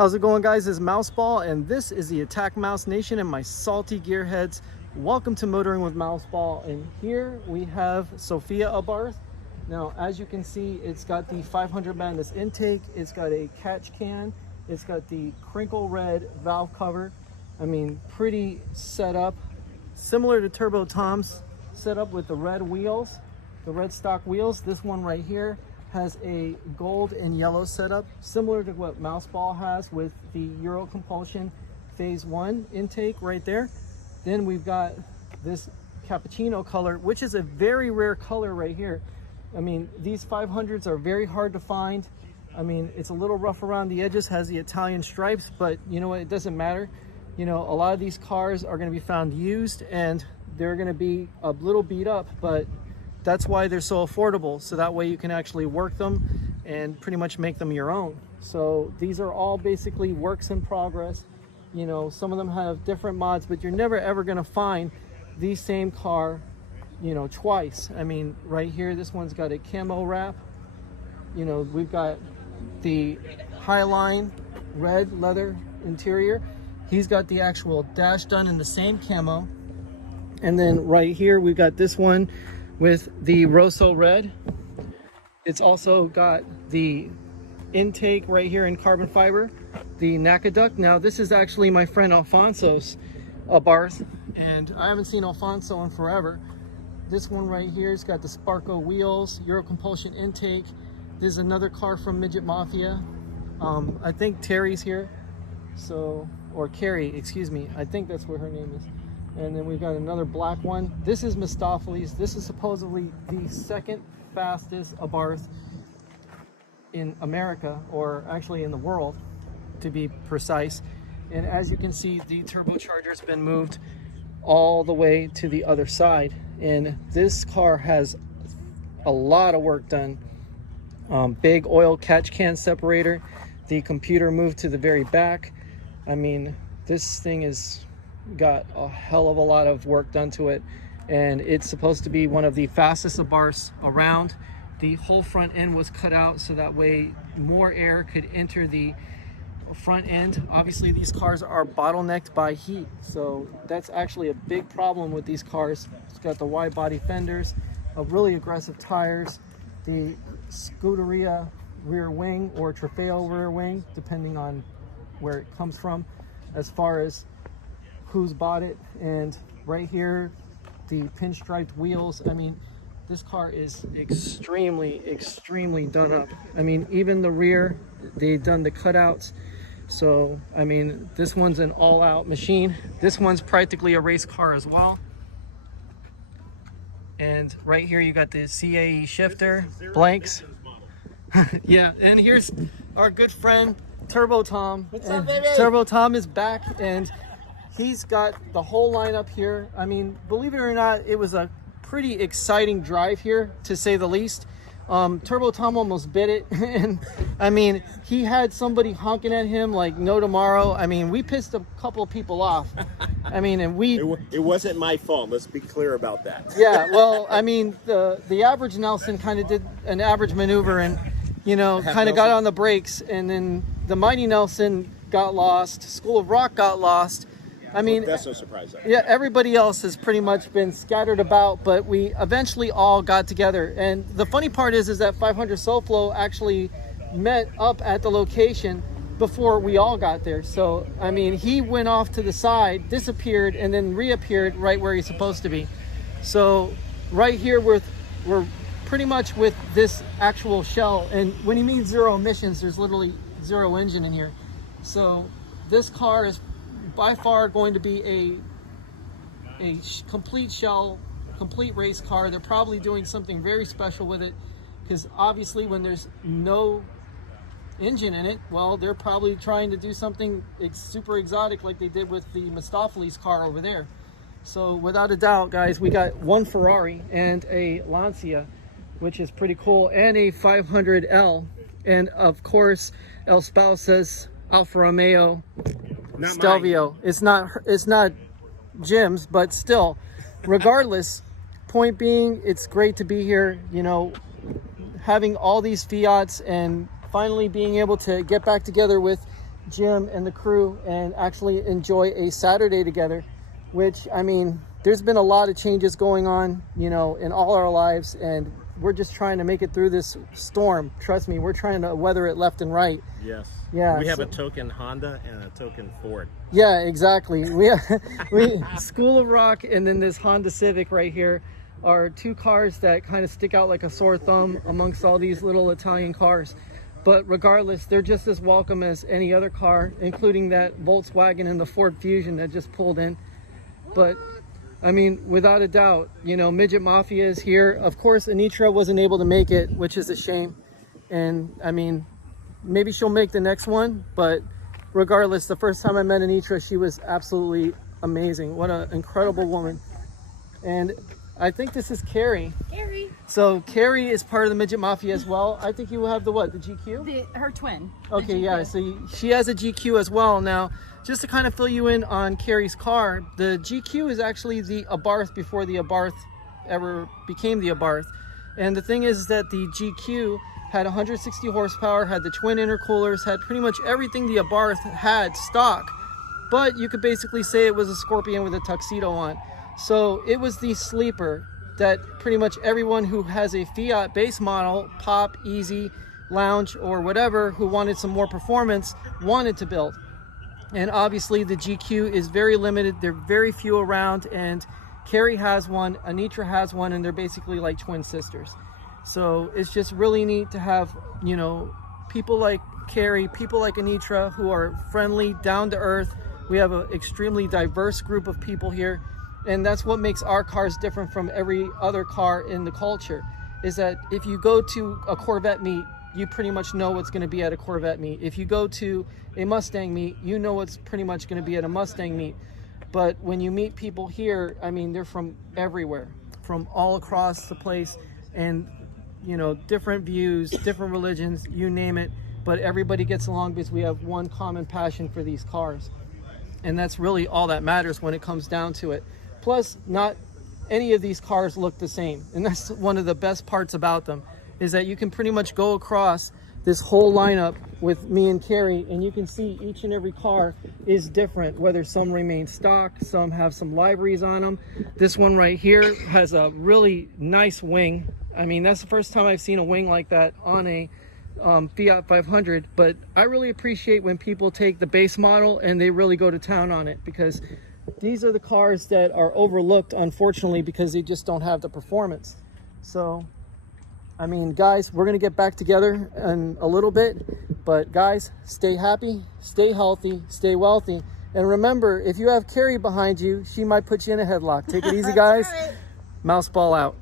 How's it going, guys? It's Mouseball, and this is the AttackMouse Nation and my salty gearheads. Welcome to Motoring with Mouseball, and here we have Sophia Abarth. Now, as you can see, it's got the 500 Madness intake, it's got a catch can, it's got the crinkle red valve cover. I mean, pretty setup, similar to Turbo Tom's setup with the red wheels, the red stock wheels. This one right here has a gold and yellow setup, similar to what Mouseball has with the Euro Compulsion Phase 1 intake right there. Then we've got this cappuccino color, which is a very rare color right here. I mean, these 500s are very hard to find. I mean, it's a little rough around the edges, has the Italian stripes, but you know what, it doesn't matter. You know, a lot of these cars are gonna be found used and they're gonna be a little beat up, but that's why they're so affordable. So that way you can actually work them and pretty much make them your own. So these are all basically works in progress. You know, some of them have different mods, but you're never ever gonna find the same car, you know, twice. I mean, right here, this one's got a camo wrap. You know, we've got the Highline red leather interior. He's got the actual dash done in the same camo. And then right here, we've got this one with the Rosso red. It's also got the intake right here in carbon fiber, the Nacaduct. Now this is actually my friend Alfonso's Abarth, and I haven't seen Alfonso in forever. This one right here has got the Sparco wheels, Euro Compulsion intake. There's another car from Midget Mafia. I think Terry's here, so, or Carrie, excuse me. I think that's what her name is. And then we've got another black one. This is Mistopheles. This is supposedly the second fastest Abarth in America, or actually in the world, to be precise. And as you can see, the turbocharger's been moved all the way to the other side. And this car has a lot of work done. Big oil catch can separator. The computer moved to the very back. I mean, this thing is got a hell of a lot of work done to it, and it's supposed to be one of the fastest Abarths around. The whole front end was cut out so that way more air could enter the front end. Obviously these cars are bottlenecked by heat, so that's actually a big problem with these cars. It's got the wide body fenders, really aggressive tires, the Scuderia rear wing or Trofeo rear wing, depending on where it comes from as far as who's bought it. And right here, the pinstriped wheels. I mean, this car is extremely done up. I mean, even the rear, they've done the cutouts. So I mean, this one's an all-out machine. This one's practically a race car as well. And right here you got the CAE shifter blanks. Yeah, and here's our good friend Turbo Tom. What's up, baby? Turbo Tom is back, and he's got the whole lineup here. I mean, believe it or not, it was a pretty exciting drive here, to say the least. Turbo Tom almost bit it. And I mean, he had somebody honking at him like no tomorrow. I mean, we pissed a couple of people off. I mean, and it wasn't my fault. Let's be clear about that. Yeah, well, I mean, the average Nelson kind of did an average maneuver and, you know, kind of got on the brakes, and then the Mighty Nelson got lost. School of Rock got lost. I mean, that's no surprise. Yeah, everybody else has pretty much been scattered about, but we eventually all got together. And the funny part is that 500 SoFlo actually met up at the location before we all got there. So, I mean, he went off to the side, disappeared, and then reappeared right where he's supposed to be. So, right here, we're pretty much with this actual shell. And when he means zero emissions, there's literally zero engine in here. So, this car is by far going to be a complete shell, complete race car. They're probably doing something very special with it, because obviously when there's no engine in it, well, they're probably trying to do something super exotic like they did with the Mistopheles car over there. So without a doubt, guys, we got one Ferrari and a Lancia, which is pretty cool, and a 500L, and of course El Spousa's Alfa Romeo Stelvio. It's not Jim's, but still, regardless, point being, it's great to be here. You know, having all these Fiats and finally being able to get back together with Jim and the crew and actually enjoy a Saturday together, which, I mean, there's been a lot of changes going on, you know, in all our lives, and we're just trying to make it through this storm. Trust me, we're trying to weather it left and right. Yes. Yeah. We have a token Honda and a token Ford. Yeah, exactly. We School of Rock and then this Honda Civic right here are two cars that kind of stick out like a sore thumb amongst all these little Italian cars. But regardless, they're just as welcome as any other car, including that Volkswagen and the Ford Fusion that just pulled in. But I mean, without a doubt, you know, Midget Mafia is here. Of course, Anitra wasn't able to make it, which is a shame. And I mean, maybe she'll make the next one, but regardless, the first time I met Anitra, she was absolutely amazing. What an incredible woman. And I think this is Carrie. Carrie. So Carrie is part of the Midget Mafia as well. I think you have the what? The GQ? Her twin. Okay, yeah. So she has a GQ as well. Now, just to kind of fill you in on Carrie's car, the GQ is actually the Abarth before the Abarth ever became the Abarth. And the thing is that the GQ had 160 horsepower, had the twin intercoolers, had pretty much everything the Abarth had stock. But you could basically say it was a Scorpion with a tuxedo on. So it was the sleeper that pretty much everyone who has a Fiat base model, Pop, Easy, Lounge, or whatever, who wanted some more performance, wanted to build. And obviously the GQ is very limited. They're very few around, and Carrie has one, Anitra has one, and they're basically like twin sisters. So it's just really neat to have, you know, people like Carrie, people like Anitra who are friendly, down to earth. We have an extremely diverse group of people here. And that's what makes our cars different from every other car in the culture, is that if you go to a Corvette meet, you pretty much know what's going to be at a Corvette meet. If you go to a Mustang meet, you know what's pretty much going to be at a Mustang meet. But when you meet people here, I mean, they're from everywhere, from all across the place, and, you know, different views, different religions, you name it. But everybody gets along because we have one common passion for these cars. And that's really all that matters when it comes down to it. Plus, not any of these cars look the same. And that's one of the best parts about them, is that you can pretty much go across this whole lineup with me and Carrie, and you can see each and every car is different, whether some remain stock, some have some liveries on them. This one right here has a really nice wing. I mean, that's the first time I've seen a wing like that on a Fiat 500, but I really appreciate when people take the base model and they really go to town on it, because these are the cars that are overlooked, unfortunately, because they just don't have the performance. So, I mean, guys, we're going to get back together in a little bit. But, guys, stay happy, stay healthy, stay wealthy. And remember, if you have Carrie behind you, she might put you in a headlock. Take it easy, guys. Right. Mouseball out.